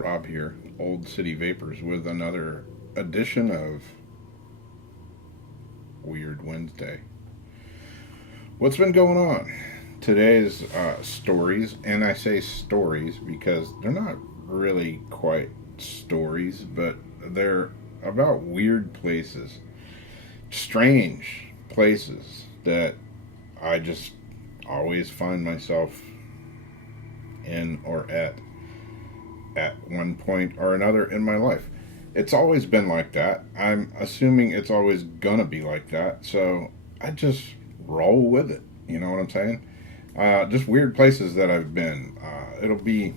Rob here, Old City Vapors, with another edition of Weird Wednesday. What's been going on? Today's stories, and I say stories because they're not really quite stories, but they're about weird places, strange places that I just always find myself in or at one point or another in my life. It's always been like that. I'm assuming it's always gonna be like that. So I just roll with it. You know what I'm saying? Just weird places that I've been. It'll be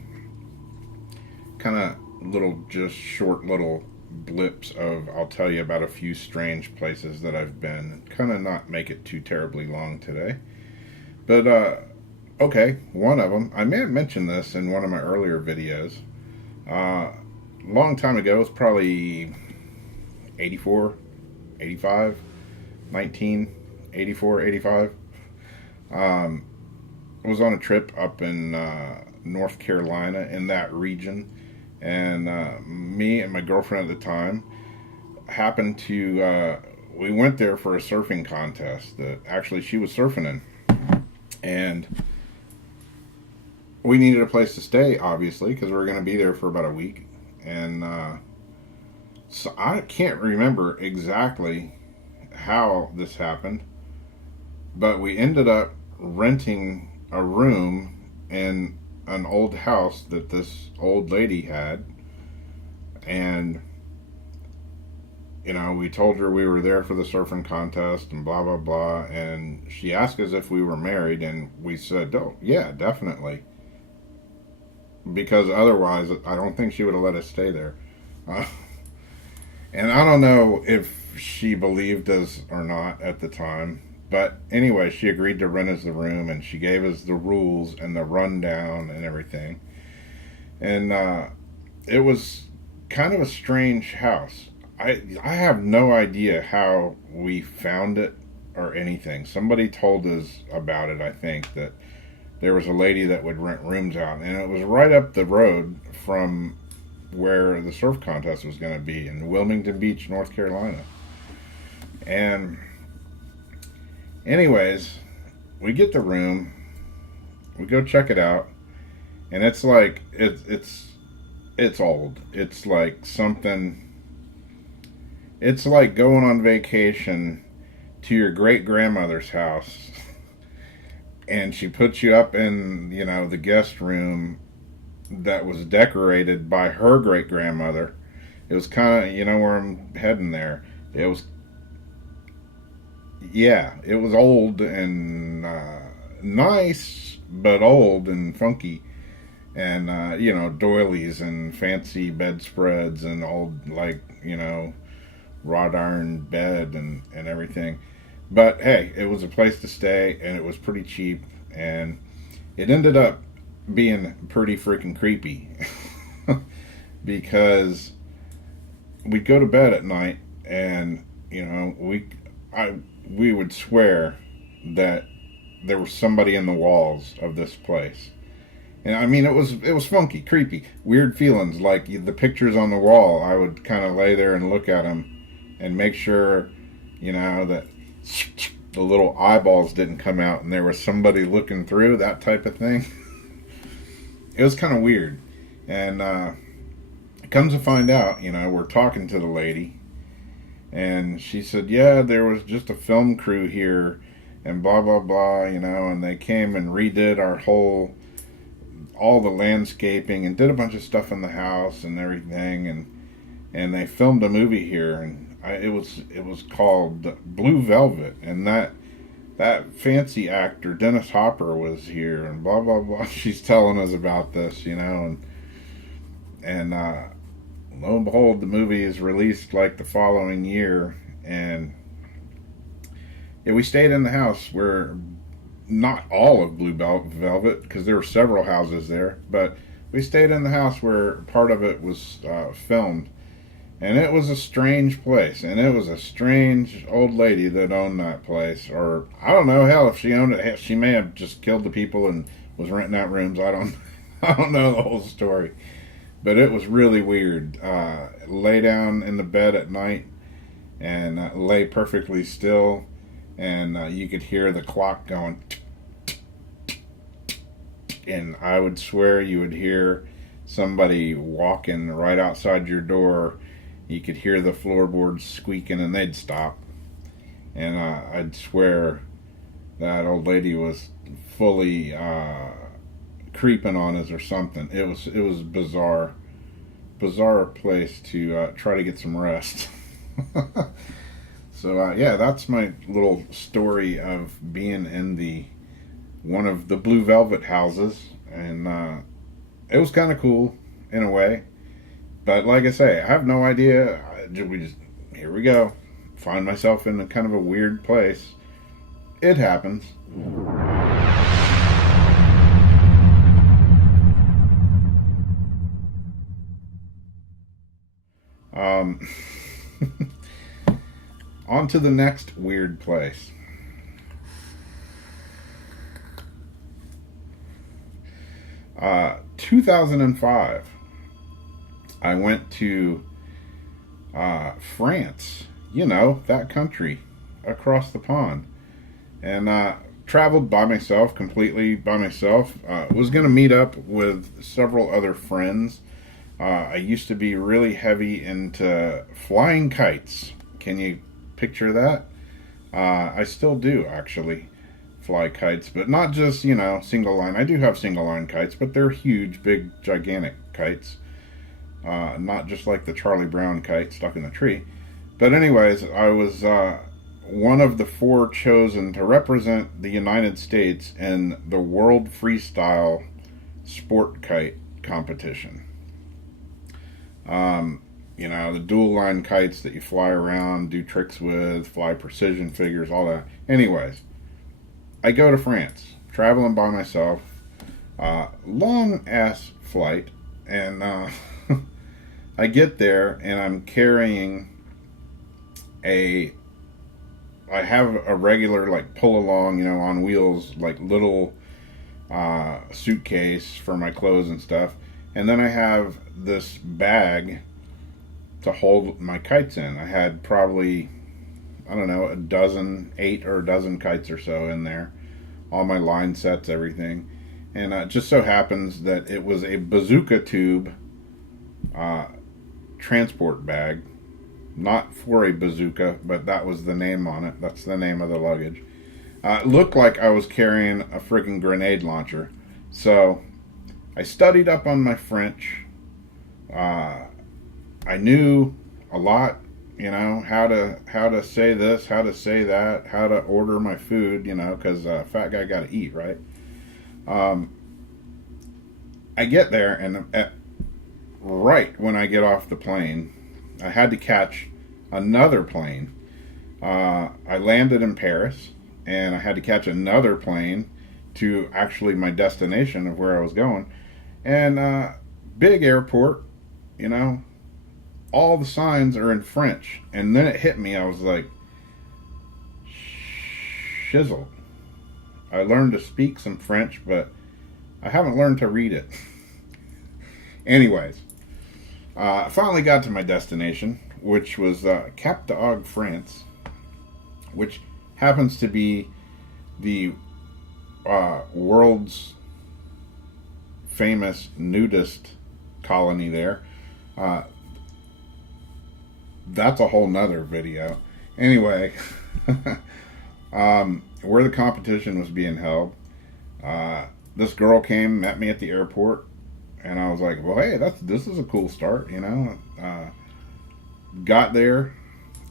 kind of just short little blips of, I'll tell you about a few strange places that I've been. Kind of not make it too terribly long today. But, okay, one of them, I may have mentioned this in one of my earlier videos. Long time ago, it's probably 84, 85, 1984, 85. I was on a trip up in North Carolina, in that region, and me and my girlfriend at the time happened to, we went there for a surfing contest that actually she was surfing in. And we needed a place to stay, obviously, because we were going to be there for about a week. And so I can't remember exactly how this happened, but we ended up renting a room in an old house that this old lady had. And, you know, we told her we were there for the surfing contest and blah, blah, blah. And she asked us if we were married, and we said, oh, yeah, definitely. Because otherwise, I don't think she would have let us stay there. And I don't know if she believed us or not at the time. But anyway, she agreed to rent us the room, and she gave us the rules and the rundown and everything. And it was kind of a strange house. I have no idea how we found it or anything. Somebody told us about it, I think, that there was a lady that would rent rooms out, and it was right up the road from where the surf contest was going to be in Wilmington Beach, North Carolina. And anyways, we get the room, we go check it out, and it's like it's old. It's like something. It's like going on vacation to your great grandmother's house, and she puts you up in, you know, the guest room that was decorated by her great grandmother. It was kind of, you know, where I'm heading there. It was, yeah, it was old and nice, but old and funky. And, you know, doilies and fancy bedspreads and old, like, you know, wrought iron bed and everything. But hey, it was a place to stay, and it was pretty cheap, and it ended up being pretty freaking creepy. Because we'd go to bed at night, and, you know, we would swear that there was somebody in the walls of this place. And I mean, it was funky, creepy, weird feelings. Like the pictures on the wall, I would kind of lay there and look at them and make sure, you know, that the little eyeballs didn't come out and there was somebody looking through, that type of thing. It was kind of weird. And it comes to find out, you know, we're talking to the lady, and she said, yeah, there was just a film crew here and blah, blah, blah, you know, and they came and redid all the landscaping and did a bunch of stuff in the house and everything, and they filmed a movie here, and it was called Blue Velvet, and that fancy actor Dennis Hopper was here, and blah blah blah. She's telling us about this, you know, and lo and behold, the movie is released like the following year, and yeah, we stayed in the house where, not all of Blue Velvet, because there were several houses there, but we stayed in the house where part of it was filmed. And it was a strange place, and it was a strange old lady that owned that place. Or, I don't know, hell, if she owned it, she may have just killed the people and was renting out rooms. I don't know the whole story. But it was really weird. Lay down in the bed at night and lay perfectly still, and you could hear the clock going. And I would swear you would hear somebody walking right outside your door. You could hear the floorboards squeaking, and they'd stop. And I'd swear that old lady was fully creeping on us or something. It was bizarre place to try to get some rest. So yeah, that's my little story of being in the one of the blue velvet houses, and it was kind of cool in a way. But like I say, I have no idea. Here we go. Find myself in a kind of a weird place. It happens. Um, on to the next weird place. 2005, I went to France, you know, that country across the pond, and traveled by myself, completely by myself. Was going to meet up with several other friends. I used to be really heavy into flying kites. Can you picture that? I still do, actually, fly kites, but not just, you know, single line. I do have single line kites, but they're huge, big, gigantic kites. Not just like the Charlie Brown kite stuck in the tree. But anyways, I was one of the 4 chosen to represent the United States in the World Freestyle Sport Kite Competition. You know, the dual line kites that you fly around, do tricks with, fly precision figures, all that. Anyways, I go to France, traveling by myself, long ass flight, and I get there and I'm carrying I have a regular, like, pull along, you know, on wheels, like, little suitcase for my clothes and stuff. And then I have this bag to hold my kites in. I had probably, I don't know, 8 or a dozen kites or so in there. All my line sets, everything. And it just so happens that it was a bazooka tube transport bag. Not for a bazooka, but that was the name on it. That's the name of the luggage. It looked like I was carrying a freaking grenade launcher. So I studied up on my French. I knew a lot, you know, how to say this, how to say that, how to order my food, you know, because fat guy got to eat, right? I get there, and right when I get off the plane, I had to catch another plane. I landed in Paris, and I had to catch another plane to actually my destination of where I was going. And big airport, you know, all the signs are in French. And then it hit me. I was like, shizzle. I learned to speak some French, but I haven't learned to read it. Anyways, I finally got to my destination, which was Cap d'Agde, France, which happens to be the world's famous nudist colony there. That's a whole nother video. Anyway, where the competition was being held, this girl came, met me at the airport, and I was like, well, hey, this is a cool start, you know. Got there,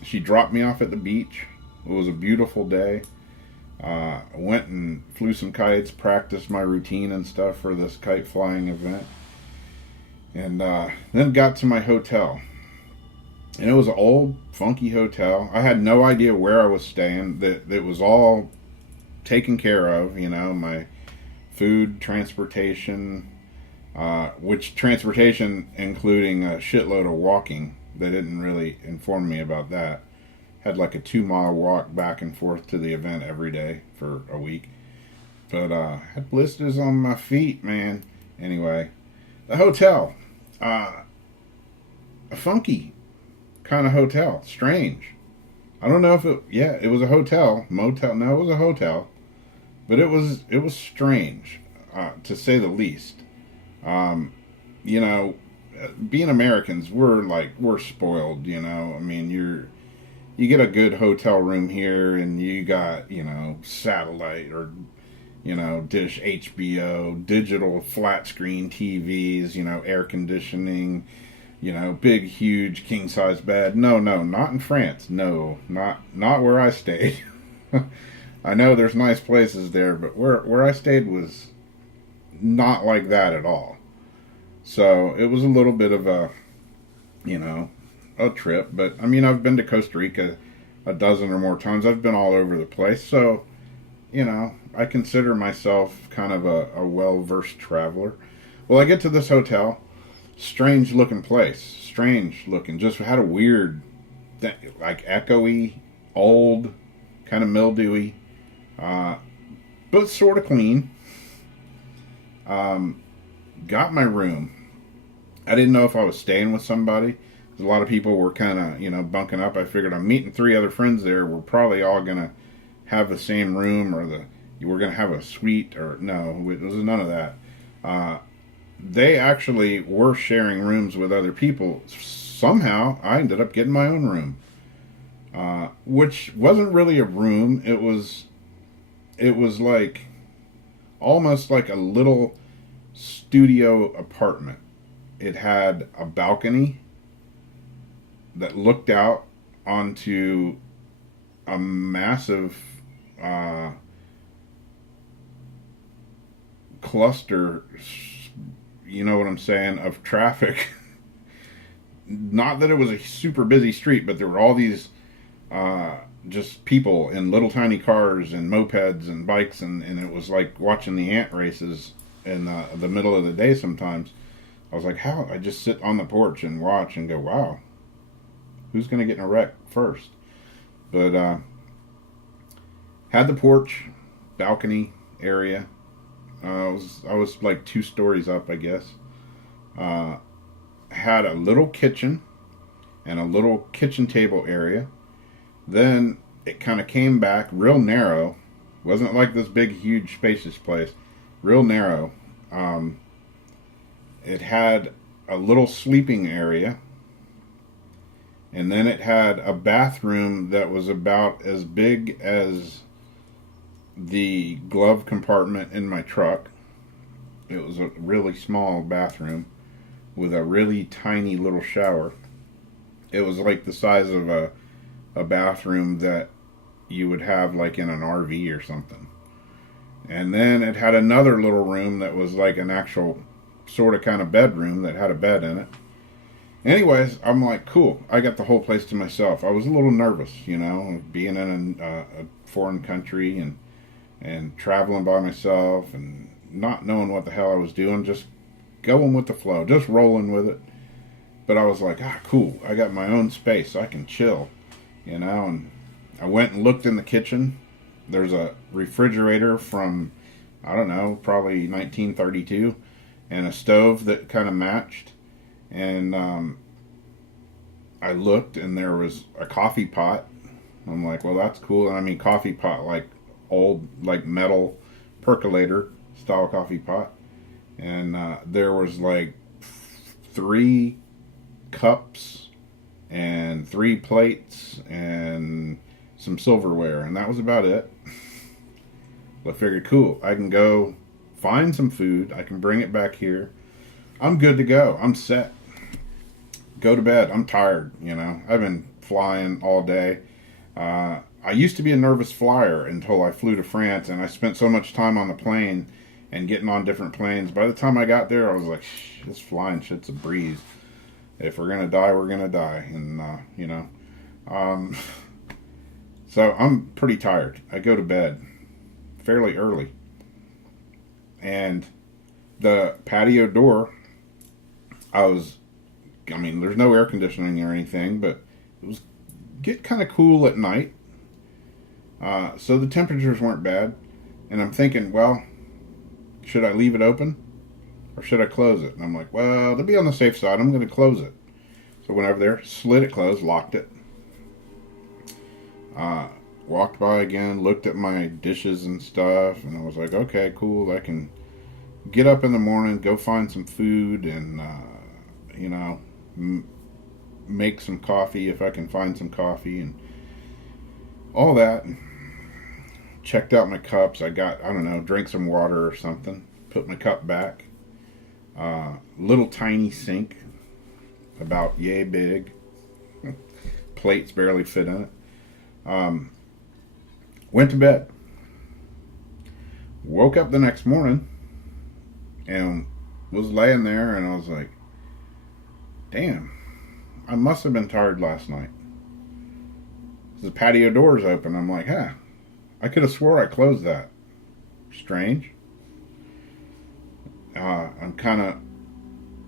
she dropped me off at the beach. It was a beautiful day. Went and flew some kites, practiced my routine and stuff for this kite flying event, and then got to my hotel. And it was an old, funky hotel. I had no idea where I was staying. That it was all taken care of, you know, my food, transportation, which transportation including a shitload of walking. They didn't really inform me about that. Had like a 2-mile walk back and forth to the event every day for a week. But had blisters on my feet, man. Anyway, the hotel. uh, a funky kind of hotel. Strange. I don't know if it was a hotel, motel. No, it was a hotel, but it was strange, to say the least. Um, you know, being Americans, we're spoiled. I mean, you get a good hotel room here, and you got satellite or dish HBO, digital flat screen TVs, air conditioning, big, huge king size bed. No, no, not in France. No, not where I stayed. I know there's nice places there, but where I stayed was not like that at all. So it was a little bit of you know, a trip. But I mean, I've been to Costa Rica a dozen or more times. I've been all over the place. So, I consider myself kind of a well versed traveler. Well, I get to this hotel, strange looking place, strange looking, just had a weird, like echoey, old, kind of mildewy, uh, but sort of clean. Um, got my room. I didn't know if I was staying with somebody. A lot of people were kind of, bunking up. I figured I'm meeting three other friends there. We're probably all going to have the same room, or we're going to have a suite, or no, it was none of that. Uh, they actually were sharing rooms with other people. Somehow I ended up getting my own room, which wasn't really a room. It was like almost like a little studio apartment. It had a balcony that looked out onto a massive cluster, you know what I'm saying, of traffic. Not that it was a super busy street, but there were all these just people in little tiny cars and mopeds and bikes, and it was like watching the ant races in the middle of the day sometimes. I was like, how? I just sit on the porch and watch and go, wow, who's going to get in a wreck first? But had the porch, balcony area. I was like 2 stories up, I guess. Had a little kitchen and a little kitchen table area. Then it kind of came back real narrow. Wasn't like this big, huge, spacious place. Real narrow. It had a little sleeping area. And then it had a bathroom that was about as big as the glove compartment in my truck. It was a really small bathroom with a really tiny little shower. It was like the size of a bathroom that you would have like in an RV or something. And then it had another little room that was like an actual sort of kind of bedroom that had a bed in it. Anyways, I'm like, cool. I got the whole place to myself. I was a little nervous, being in a foreign country and traveling by myself and not knowing what the hell I was doing, just going with the flow, just rolling with it. But I was like, cool. I got my own space. I can chill, and I went and looked in the kitchen. There's a refrigerator from, I don't know, probably 1932, and a stove that kind of matched. And I looked, and there was a coffee pot. I'm like, well, that's cool. And I mean, coffee pot, like old, like metal percolator style coffee pot. And there was like 3 cups and 3 plates and some silverware, and that was about it. I figured, cool, I can go find some food. I can bring it back here. I'm good to go. I'm set. Go to bed. I'm tired, I've been flying all day. I used to be a nervous flyer until I flew to France, and I spent so much time on the plane and getting on different planes. By the time I got there, I was like, this flying shit's a breeze. If we're going to die, we're going to die. And, so I'm pretty tired. I go to bed fairly early. And the patio door, there's no air conditioning or anything, but it was get kind of cool at night. So the temperatures weren't bad. And I'm thinking, well, should I leave it open? or should I close it? And I'm like, well, to be on the safe side, I'm going to close it. So I went over there, slid it closed, locked it. Walked by again, looked at my dishes and stuff, and I was like, okay, cool. I can get up in the morning, go find some food, and you know, make some coffee if I can find some coffee and all that. Checked out my cups. I got, I don't know, drank some water or something. Put my cup back. Little tiny sink, about yay big. Plates barely fit in it. Went to bed. Woke up the next morning and was laying there, and I was like, damn, I must have been tired last night. The patio door's open. I'm like, huh, I could have swore I closed that. Strange. I'm kind of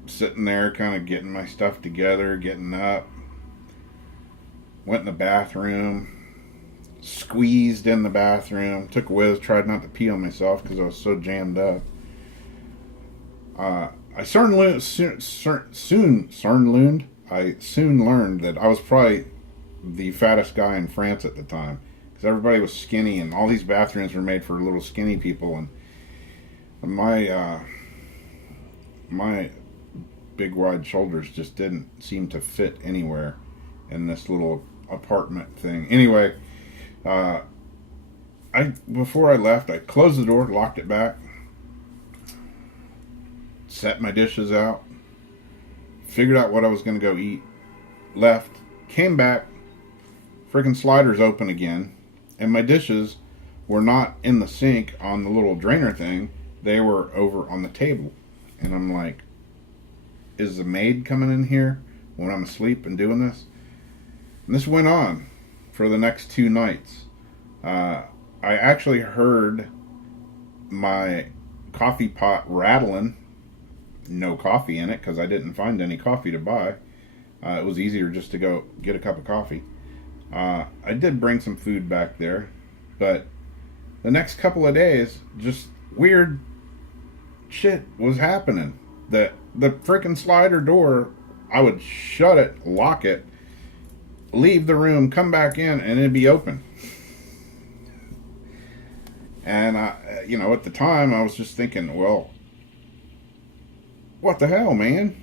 sitting there, kind of getting my stuff together, getting up. Went in the bathroom, squeezed in the bathroom, took a whiz, tried not to pee on myself because I was so jammed up. I soon learned that I was probably the fattest guy in France at the time, because everybody was skinny and all these bathrooms were made for little skinny people, and my big wide shoulders just didn't seem to fit anywhere in this little apartment thing. Anyway, before I left, I closed the door, locked it back, set my dishes out, figured out what I was going to go eat, left, came back, freaking sliders open again, and my dishes were not in the sink on the little drainer thing. They were over on the table. And I'm like, is the maid coming in here when I'm asleep and doing this? And this went on for the next 2 nights. I actually heard my coffee pot rattling. No coffee in it because I didn't find any coffee to buy. It was easier just to go get a cup of coffee. I did bring some food back there, but the next couple of days, just weird shit was happening. The freaking slider door, I would shut it, lock it, leave the room, come back in, and it'd be open. And at the time, I was just thinking, well, what the hell, man?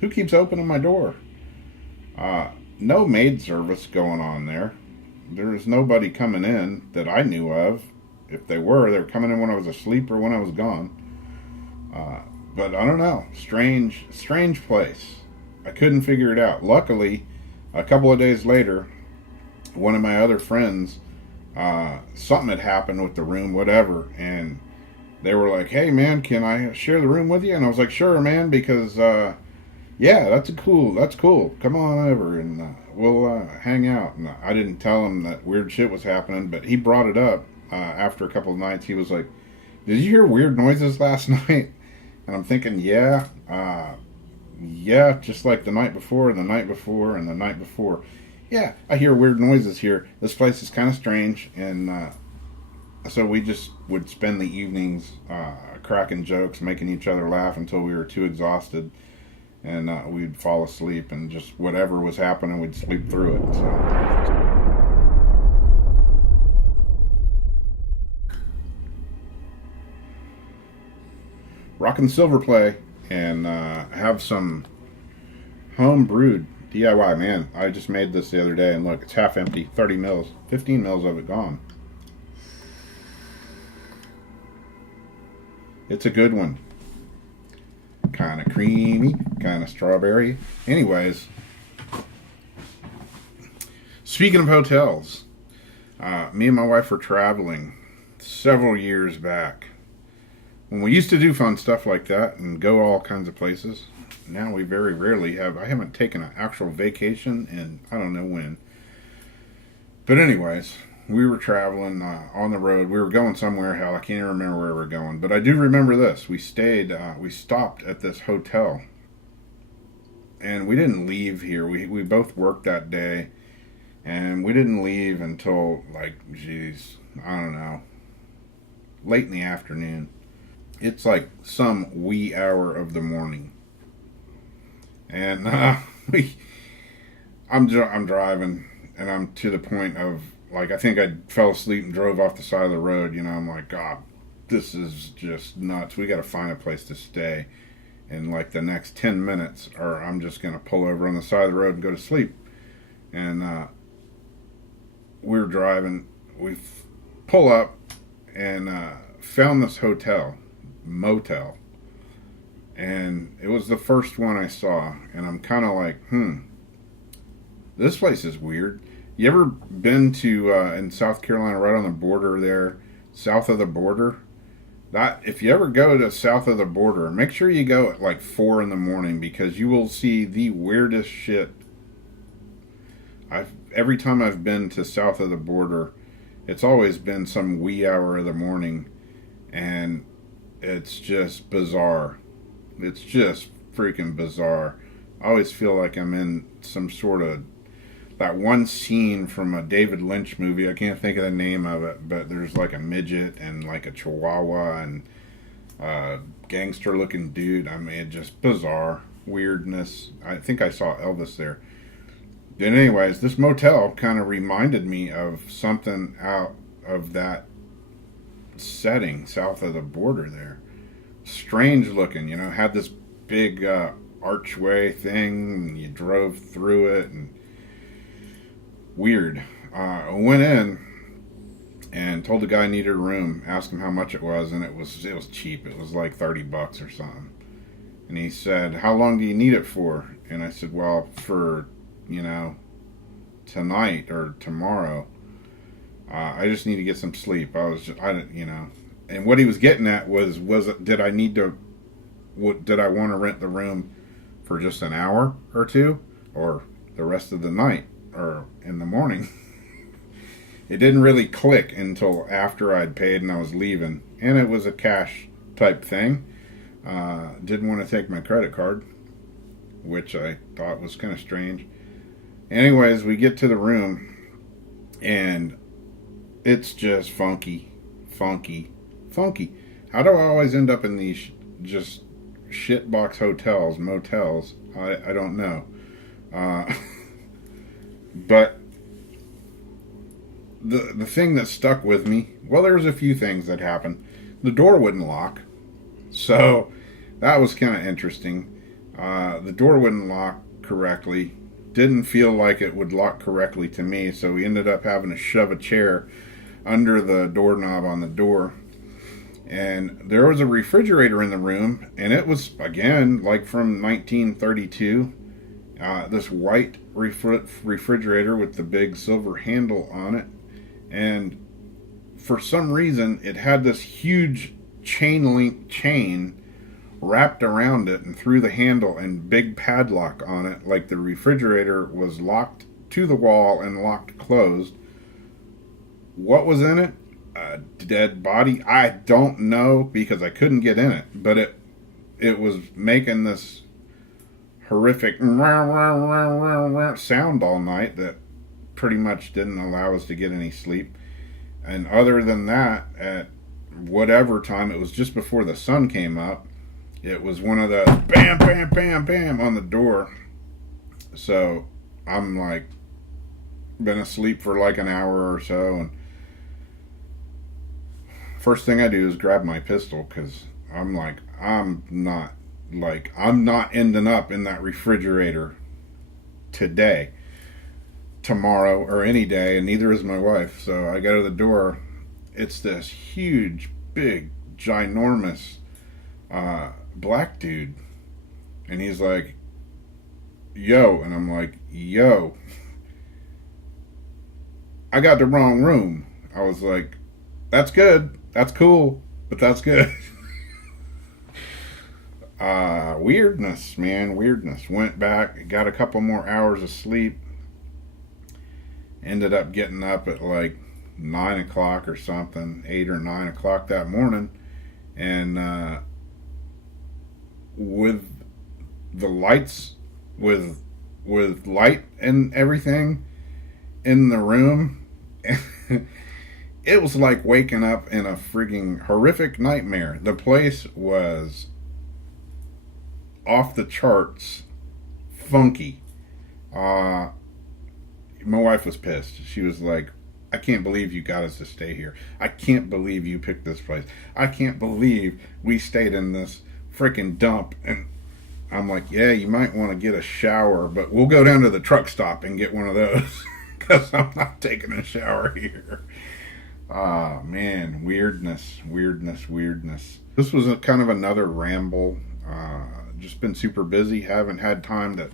Who keeps opening my door? No maid service going on there. There was nobody coming in that I knew of. If they were coming in when I was asleep or when I was gone. But I don't know. Strange place. I couldn't figure it out. Luckily, a couple of days later, one of my other friends, something had happened with the room, whatever, and they were like, hey man, can I share the room with you? And I was like, sure man, because yeah, that's cool, come on over and we'll hang out. And I didn't tell him that weird shit was happening, but he brought it up after a couple of nights. He was like, did you hear weird noises last night? And I'm thinking, yeah, just like the night before and the night before and the night before. Yeah, I hear weird noises here. This place is kind of strange. And so we just would spend the evenings cracking jokes, making each other laugh until we were too exhausted. And we'd fall asleep, and just whatever was happening, we'd sleep through it. So. Rockin' Silver Play, and have some home brewed DIY. Man, I just made this the other day, and look, it's half empty. 30 mils, 15 mils of it gone. It's a good one. Kind of creamy, kind of strawberry. Anyways, speaking of hotels, me and my wife were traveling several years back when we used to do fun stuff like that and go all kinds of places. Now we very rarely have. I haven't taken an actual vacation in I don't know when. But anyways, we were traveling on the road. We were going somewhere. Hell, I can't even remember where we were going. But I do remember this. We stopped at this hotel. And we didn't leave here. We both worked that day. And we didn't leave until, I don't know, late in the afternoon. It's like some wee hour of the morning, and we, I'm driving, and I'm to the point of like I think I fell asleep and drove off the side of the road. I'm like, God, this is just nuts. We got to find a place to stay in like the next 10 minutes, or I'm just gonna pull over on the side of the road and go to sleep. And we're driving. We pull up and found this motel, and it was the first one I saw. And I'm kind of like, this place is weird. You ever been to in South Carolina, right on the border there, south of the border? That if you ever go to south of the border, make sure you go at like 4 in the morning, because you will see the weirdest shit. Every time I've been to south of the border, it's always been some wee hour of the morning, and it's just bizarre. It's just freaking bizarre. I always feel like I'm in some sort of that one scene from a David Lynch movie. I can't think of the name of it, but there's like a midget and like a chihuahua and a gangster looking dude. I mean, just bizarre weirdness. I think I saw Elvis there. But anyways, this motel kind of reminded me of something out of that setting south of the border there. Strange looking, had this big archway thing, and you drove through it, and weird. I went in and told the guy I needed a room, asked him how much it was, and it was cheap. It was like $30 or something. And he said, "How long do you need it for?" And I said, "Well, for tonight or tomorrow. I just need to get some sleep." I didn't. And what he was getting at was did I need to, did I want to rent the room for just an hour or two, or the rest of the night, or in the morning? It didn't really click until after I'd paid and I was leaving, and it was a cash type thing. Didn't want to take my credit card, which I thought was kind of strange. Anyways, we get to the room, and it's just funky. How do I always end up in these just shitbox motels? I don't know. But the thing that stuck with me, well, there was a few things that happened. The door wouldn't lock, so that was kind of interesting. The door wouldn't lock correctly. Didn't feel like it would lock correctly to me, so we ended up having to shove a chair under the doorknob on the door. And there was a refrigerator in the room, and it was, again, like from 1932. This white refrigerator with the big silver handle on it. And for some reason, it had this huge chain link chain wrapped around it and through the handle, and big padlock on it, like the refrigerator was locked to the wall and locked closed. What was in it? A dead body? I don't know, because I couldn't get in it, but it was making this horrific sound all night that pretty much didn't allow us to get any sleep. And other than that, at whatever time, it was just before the sun came up, it was one of the bam, bam, bam, bam on the door. So I'm like, been asleep for like an hour or so, and first thing I do is grab my pistol, because I'm like, I'm not ending up in that refrigerator today, tomorrow, or any day, and neither is my wife. So I go to the door. It's this huge, big, ginormous black dude, and he's like, "Yo," and I'm like, "Yo, I got the wrong room." I was like, "That's good, that's cool, but that's good." Weirdness, man, weirdness. Went back, got a couple more hours of sleep, ended up getting up at like 9 o'clock or something, 8 or 9 o'clock that morning, and with the lights, with light and everything in the room, It was like waking up in a freaking horrific nightmare. The place was off the charts, funky. Uh, my wife was pissed. She was like, I can't believe you got us to stay here. I can't believe you picked this place. I can't believe we stayed in this freaking dump. And I'm like, yeah, you might want to get a shower, but we'll go down to the truck stop and get one of those because I'm not taking a shower here. Ah, man, weirdness, weirdness, weirdness. This was a kind of another ramble. Just been super busy. Haven't had time to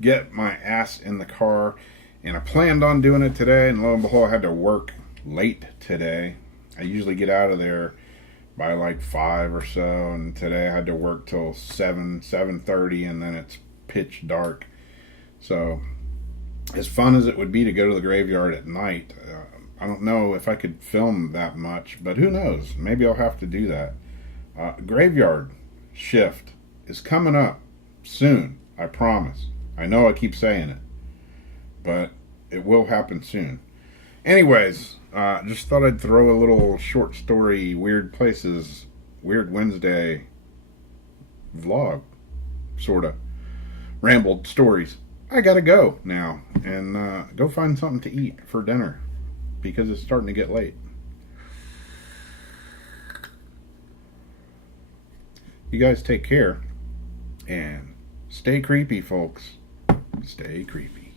get my ass in the car. And I planned on doing it today, and lo and behold, I had to work late today. I usually get out of there by like 5 or so, and today I had to work till 7:30, and then it's pitch dark. So, as fun as it would be to go to the graveyard at night, I don't know if I could film that much, but who knows? Maybe I'll have to do that. Graveyard shift is coming up soon, I promise. I know I keep saying it, but it will happen soon. Anyways, just thought I'd throw a little short story, Weird Places, Weird Wednesday vlog, sorta. Rambled stories. I gotta go now and go find something to eat for dinner because it's starting to get late. You guys take care and stay creepy, folks. Stay creepy.